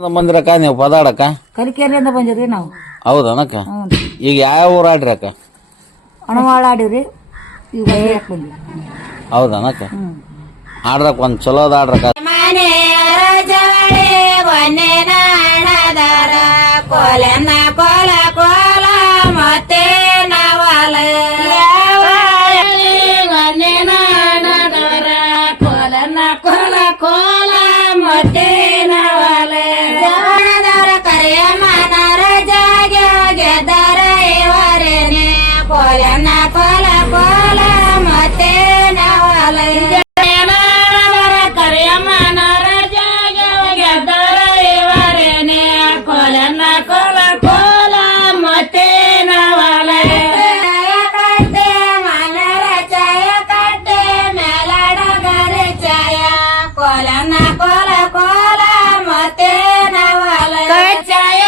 ಬಂದಿರಕ್ಕ ನೀವು ಪದಾಡಕ್ಕ ಕಲಿಕೆರೆಯಿಂದ ಬಂದಿದ್ರಿ ನಾವು. ಹೌದನಕ್ಕ? ಹ್ಞೂ. ಈಗ ಯಾವ ಊರು ಆಡ್ರಿ ಅಕ್ಕ? ಹಣವಾಳ ಆಡಿವ್ರಿ, ಈಗ ಹೊಸಳ್ಯಾಕ್ ಬಂದ್ವಿ. ಹೌದನಕ್ಕ? ಹ್ಞೂ. ಆಡ್ರಕ್ಕ ಒಂದ್ ಚಲೋದ ಆಡ್ರಕ್ಕ. ಕೋಲನ್ನ ಕೋಲ ಕೋಲ ಮತ್ತೆ ನವಲ ಕೋಲನ್ನ ಕೋಲ ಕೋಲ ಮತ್ತೆ ನವಲ ಜವನದವರ ಕರೆಯ ಮನರ ಜಾಗ ಗೆದ್ದರ ಇವರೇನೆ ಕೋಲನ್ನ ಕೋಲ ಕೋಲ ಮತ್ತೆ ನವಲ ಕರೆಯ ಮನರ ಜಾಗ ಗೆದ್ದರ ಇವರೇನೆ ಕೋಲನ್ನ ಕೋಲ ಕೋಲ ಮತ್ತೆ ನವಲ ಕಟ್ಟೆ ಮನರ ಚಾಯ ಕಟ್ಟೆ ಮೇಲಡಗರ ಚಾಯ ಕೋಲನ್ನ ಕೋಲ ಕೋಲ ಮತ್ತೆ ನವಲ ಚಾಯ